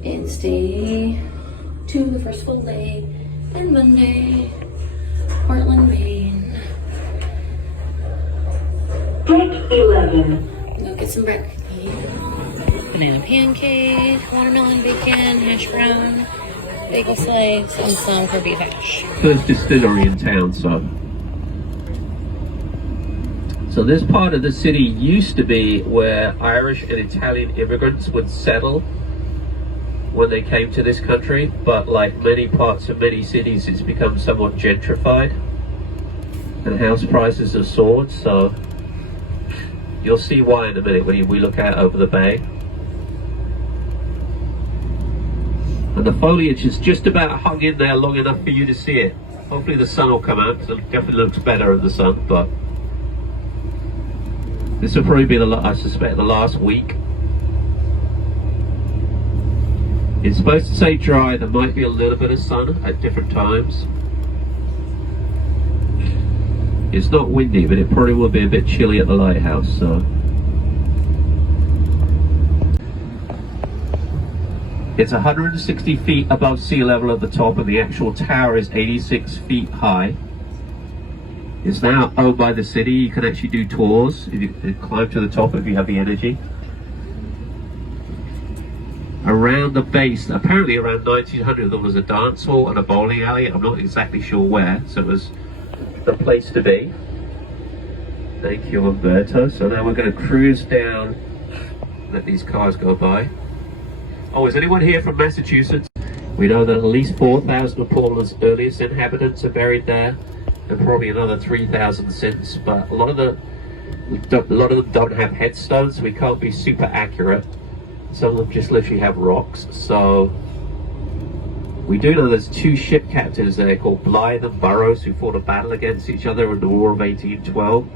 It's day 2, the first full day, and Monday, Portland, Maine. Gate 11. Go get some breakfast. Banana pancake, watermelon bacon, hash brown, bagel slice, and some corned beef hash. First distillery in town, so this part of the city used to be where Irish and Italian immigrants would settle when they came to this country, but like many parts of many cities, it's become somewhat gentrified and house prices have soared, so you'll see why in a minute when we look out over the bay. And the foliage is just about hung in there long enough for you to see it. Hopefully the sun will come out, because it definitely looks better in the sun, but this will probably be, I suspect, the last week. It's supposed to stay dry. There might be a little bit of sun at different times. It's not windy, but it probably will be a bit chilly at the lighthouse, so. It's 160 feet above sea level at the top, and the actual tower is 86 feet high. It's now owned by the city. You can actually do tours if you climb to the top if you have the energy. Around the base, apparently around 1900, there was a dance hall and a bowling alley. I'm not exactly sure where, so it was the place to be. Thank you, Umberto. So now we're going to cruise down, let these cars go by. Oh, is anyone here from Massachusetts? We know that at least 4,000 of Portland's earliest inhabitants are buried there, and probably another 3,000 since. But a lot of them don't have headstones, so we can't be super accurate. Some of them just literally have rocks. So we do know there's 2 ship captains there called Blythe and Burroughs who fought a battle against each other in the War of 1812.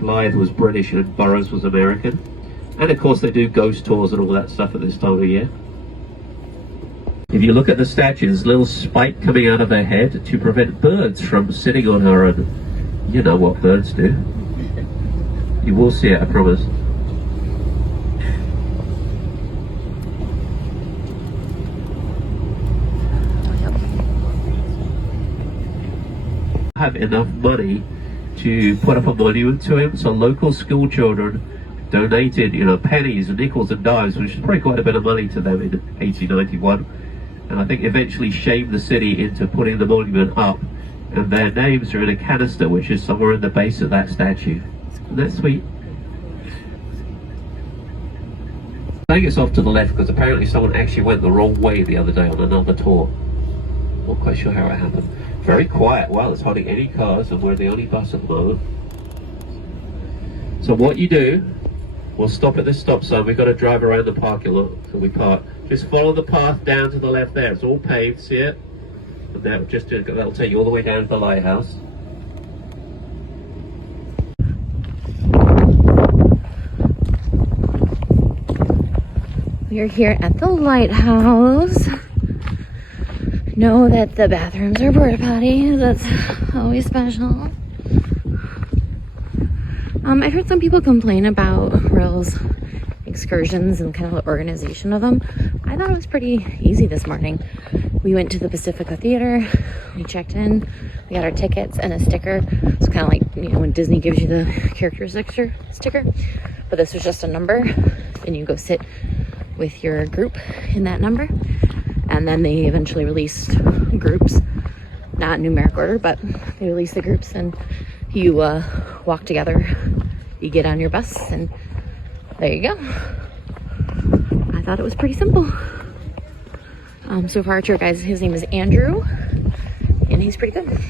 Blythe was British and Burroughs was American. And of course they do ghost tours and all that stuff at this time of year. If you look at the statue, there's a little spike coming out of her head to prevent birds from sitting on her, and you know what birds do. You will see it, I promise. Have enough money to put up a monument to him, so local school children donated, pennies and nickels and dimes, which is probably quite a bit of money to them in 1891, and I think eventually shamed the city into putting the monument up, and their names are in a canister which is somewhere in the base of that statue. Isn't that sweet? I think it's off to the left because apparently someone actually went the wrong way the other day on another tour. Not quite sure how it happened. Very quiet. Wow, there's hardly any cars and we're the only bus at the moment. So what you do, we'll stop at this stop sign. We've got to drive around the parking lot, so we park. Just follow the path down to the left there. It's all paved, see it? And that'll take you all the way down to the lighthouse. We're here at the lighthouse. Know that the bathrooms are porta potties. That's always special. I heard some people complain about Rill's excursions and kind of the organization of them. I thought it was pretty easy this morning. We went to the Pacifica Theater, we checked in, we got our tickets and a sticker. It's kind of like, when Disney gives you the character sticker, but this was just a number, and you go sit with your group in that number. And then they eventually released groups, not in numeric order, but they released the groups, and you walk together, you get on your bus, and there you go. I thought it was pretty simple. So far, our tour guide, his name is Andrew, and he's pretty good.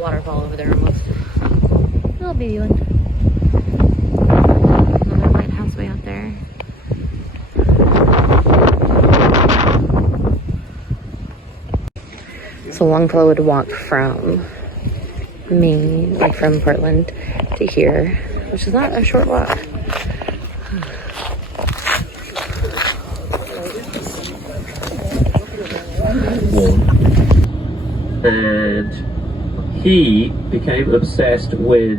Waterfall over there almost. So Longfellow would walk from Maine, like from Portland to here, which is not a short walk. And he became obsessed with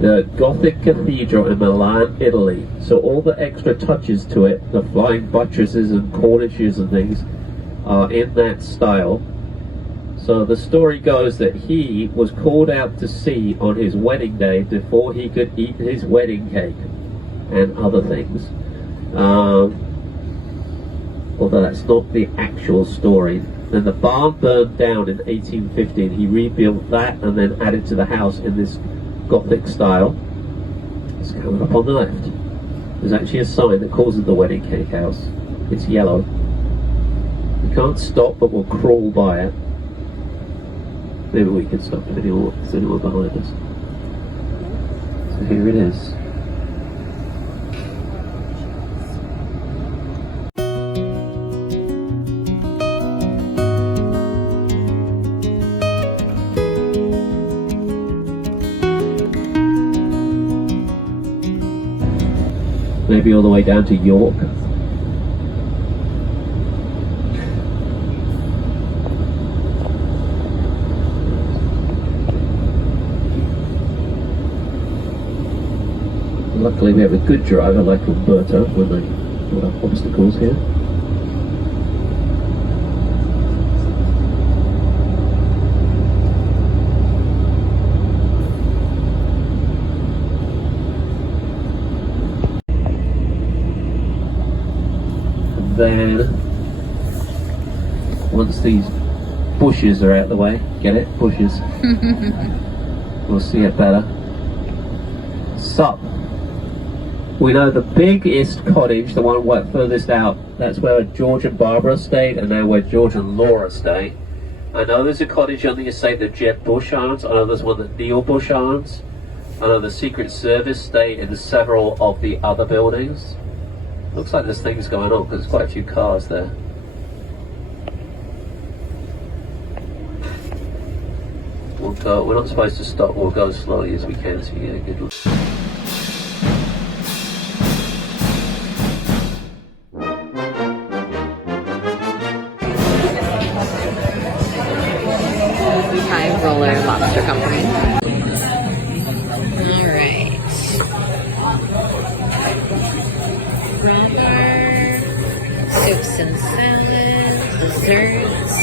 the Gothic cathedral in Milan, Italy. So all the extra touches to it, the flying buttresses and cornices and things, are in that style. So the story goes that he was called out to sea on his wedding day before he could eat his wedding cake and other things. Although that's not the actual story. Then the barn burned down in 1815. He rebuilt that and then added to the house in this Gothic style. It's coming up on the left. There's actually a sign that calls it the wedding cake house. It's yellow. We can't stop, but we'll crawl by it. Maybe we can stop if there's anyone behind us. So here it is. Maybe all the way down to York. Luckily we have a good driver like Roberto when they put up obstacles here. Then, once these bushes are out of the way, get it? Bushes. We'll see it better. Sup. We know the biggest cottage, the one furthest out, that's where George and Barbara stayed, and now where George and Laura stay. I know there's a cottage on the estate that Jeb Bush owns. I know there's one that Neil Bush owns. I know the Secret Service stay in several of the other buildings. Looks like there's things going on because there's quite a few cars there. We'll go, we're not supposed to stop, we'll go as slowly as we can so you get a good look. Highroller Lobster Company. Alright. Grubber, soups and salads, desserts,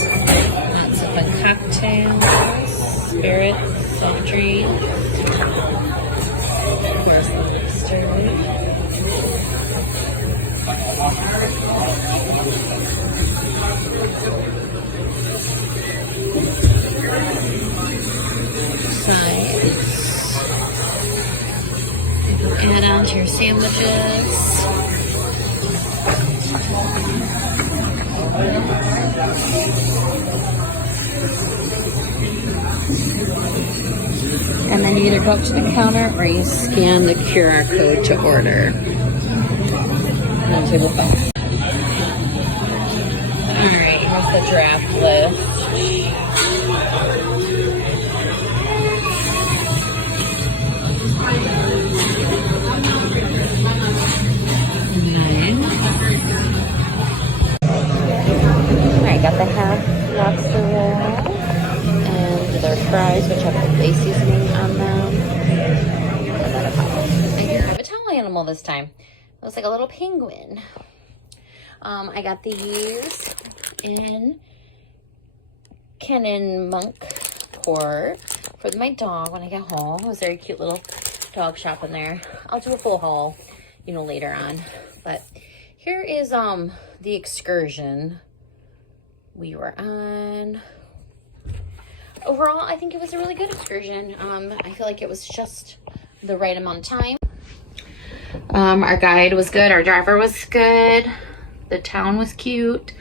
lots of fun cocktails, spirits, soft drinks, of course lobster. Sides. You can add on to your sandwiches. And then you either go up to the counter or you scan the QR code to order. And then table 5. Alright, here's the draft list. I got the half lobster roll and their fries, which have the bay seasoning on them. And then a pop. Bigger of a towel animal this time. It looks like a little penguin. I got these in Kennebunkport for my dog when I get home. It was a very cute little dog shop in there. I'll do a full haul, you know, later on. But here is the excursion we were on. Overall, I think it was a really good excursion. I feel like it was just the right amount of time. Our guide was good. Our driver was good. The town was cute.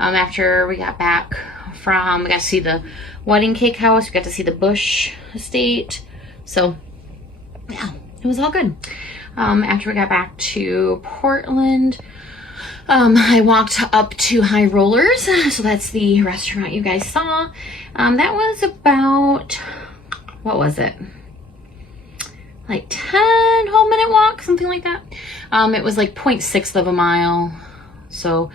After we got back from, we got to see the wedding cake house. We got to see the Bush estate. So, yeah, it was all good. After we got back to Portland, I walked up to Highrollers, so that's the restaurant you guys saw. That was about, what was it? Like 10, 12 minute walk, something like that. It was like 0.6 of a mile. So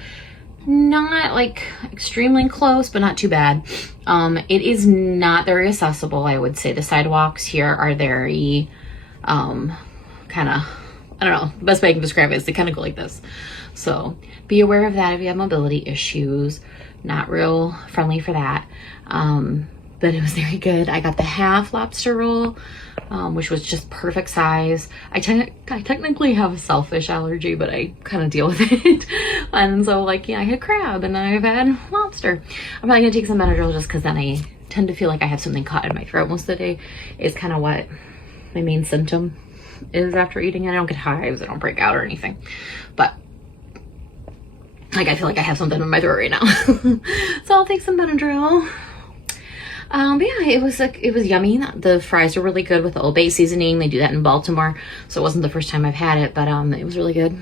not like extremely close, but not too bad. It is not very accessible, I would say. The sidewalks here are very, kind of, I don't know, the best way I can describe it is they kind of go like this. So be aware of that if you have mobility issues. Not real friendly for that. But it was very good. I got the half lobster roll, which was just perfect size. I technically have a shellfish allergy, but I kind of deal with it. And so like, yeah, I had crab and then I've had lobster. I'm probably gonna take some Benadryl just because then I tend to feel like I have something caught in my throat most of the day. Is kind of what my main symptom is after eating it. I don't get hives, I don't break out or anything. But like, I feel like I have something in my throat right now. So I'll take some Benadryl. But yeah, it was yummy. The fries are really good with the Old Bay seasoning. They do that in Baltimore, so it wasn't the first time I've had it, but it was really good.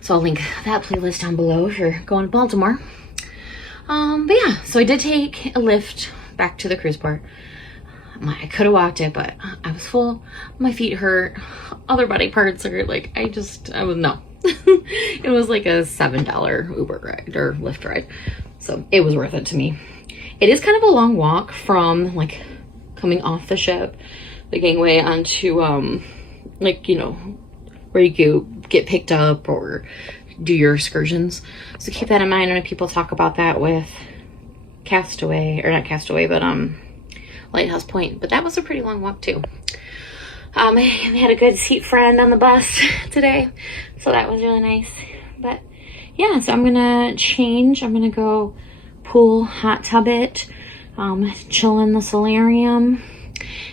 So I'll link that playlist down below if you're going to Baltimore. But yeah, so I did take a lift back to the cruise port. I could have walked it, but I was full. My feet hurt. Other body parts are like, I was no. It was like a $7 Uber ride or Lyft ride, so it was worth it to me. It is kind of a long walk from like coming off the ship, the gangway, onto like, you know, where you get picked up or do your excursions. So keep that in mind. I know people talk about that with Castaway, or not Castaway, but Lighthouse Point. But that was a pretty long walk too. I had a good seat friend on the bus today, so that was really nice. But yeah, so I'm gonna change. I'm gonna go pool, hot tub it, chill in the solarium,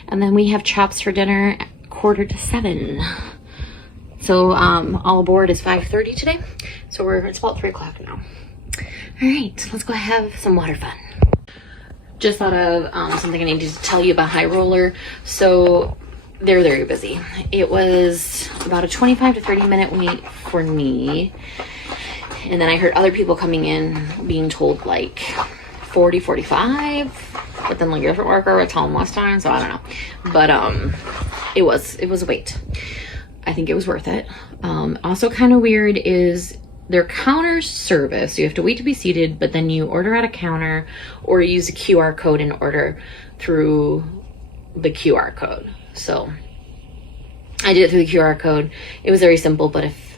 and then we have chops for dinner at 6:45. So all aboard is 5:30 today, so it's about 3 o'clock now. All right, let's go have some water fun. Just thought of something I needed to tell you about Highroller. So they're very busy. It was about a 25 to 30 minute wait for me. And then I heard other people coming in being told like 40, 45, but then like a different worker would tell them last time, so I don't know. But it was a wait. I think it was worth it. Also kind of weird is their counter service. You have to wait to be seated, but then you order at a counter or use a QR code and order through the QR code. So I did it through the QR code. It was very simple, but if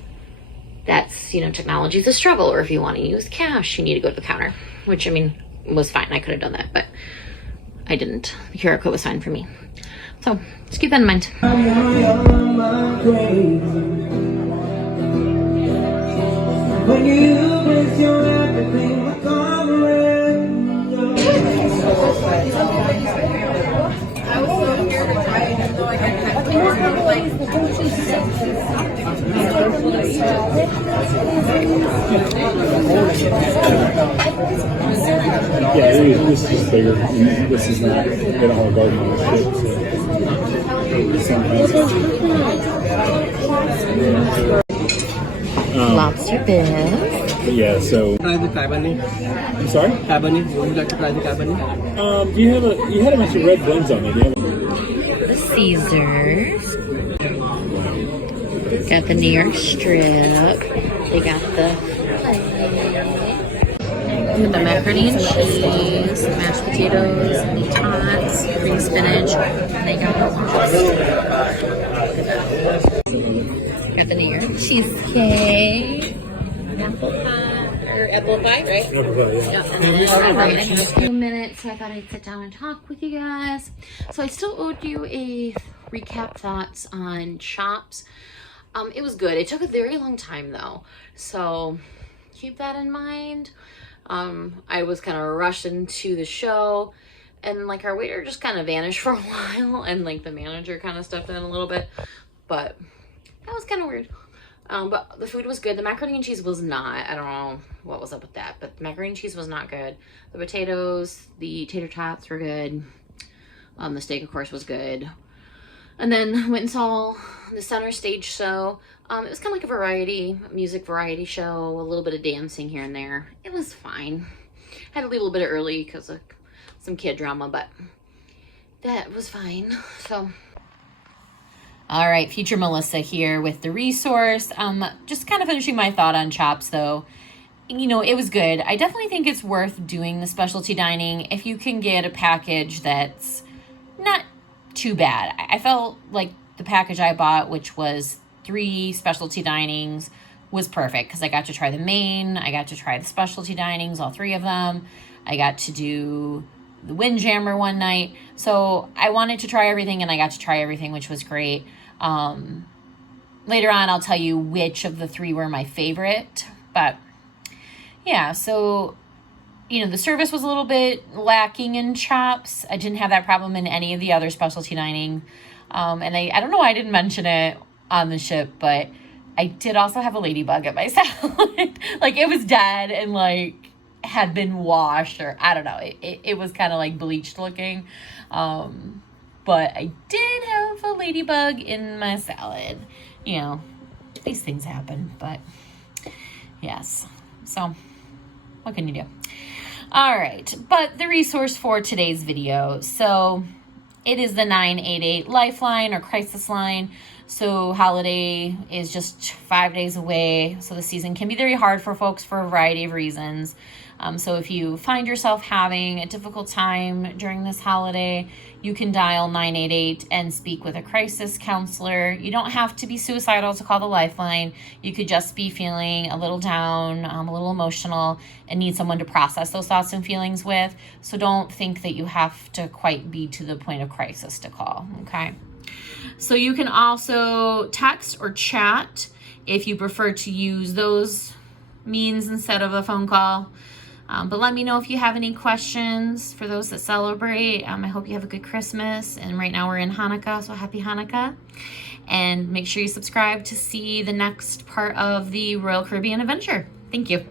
that's, you know, technology is a struggle, or if you want to use cash, you need to go to the counter, which I mean was fine. I could have done that, but I didn't. The QR code was fine for me. So just keep that in mind. When you miss your everything, yeah, this is bigger. This is not, they don't have a garden on the ship, so. Lobster bisque. Yeah, so. Try the cabernet. I'm sorry? Cabernet. Would you like to try the cabernet? You had a bunch of red blends on it. The Caesars. Got the New York strip. They got the macaroni and cheese, mashed potatoes, meat tots, green spinach. They got the New York cheesecake. Apple pie, right? Yeah. Alright, I have a few minutes, so I thought I'd sit down and talk with you guys. So I still owed you a recap thoughts on Chops. It was good. It took a very long time though, so keep that in mind. I was kind of rushed into the show, and like our waiter just kind of vanished for a while, and like the manager kind of stepped in a little bit, but that was kind of weird. But the food was good. The macaroni and cheese was not. I don't know what was up with that, but the macaroni and cheese was not good. The potatoes, the tater tots were good. The steak, of course, was good. And then went and saw the center stage show. It was kind of like a music variety show, a little bit of dancing here and there. It was fine. Had to leave a little bit early because of some kid drama, but that was fine. So, all right, future Melissa here with the resource. Just kind of finishing my thought on Chops though. You know, it was good. I definitely think it's worth doing the specialty dining if you can get a package that's not too bad. I felt like the package I bought, which was 3 specialty dinings, was perfect because I got to try the main, I got to try the specialty dinings, all 3 of them. I got to do the Windjammer one night. So I wanted to try everything and I got to try everything, which was great. Later on, I'll tell you which of the 3 were my favorite, but yeah, so, you know, the service was a little bit lacking in Chops. I didn't have that problem in any of the other specialty dining. And I don't know why I didn't mention it on the ship, but I did also have a ladybug at my salad. Like, it was dead and, like, had been washed, or I don't know. It was kind of, like, bleached looking. But I did have a ladybug in my salad. You know, these things happen, but yes. So, what can you do? All right, but the resource for today's video. So it is the 988 Lifeline or Crisis Line. So holiday is just 5 days away. So the season can be very hard for folks for a variety of reasons. So if you find yourself having a difficult time during this holiday, you can dial 988 and speak with a crisis counselor. You don't have to be suicidal to call the Lifeline. You could just be feeling a little down, a little emotional, and need someone to process those thoughts and feelings with. So don't think that you have to quite be to the point of crisis to call, okay? So you can also text or chat if you prefer to use those means instead of a phone call. But let me know if you have any questions for those that celebrate. I hope you have a good Christmas. And right now we're in Hanukkah, so happy Hanukkah. And make sure you subscribe to see the next part of the Royal Caribbean adventure. Thank you.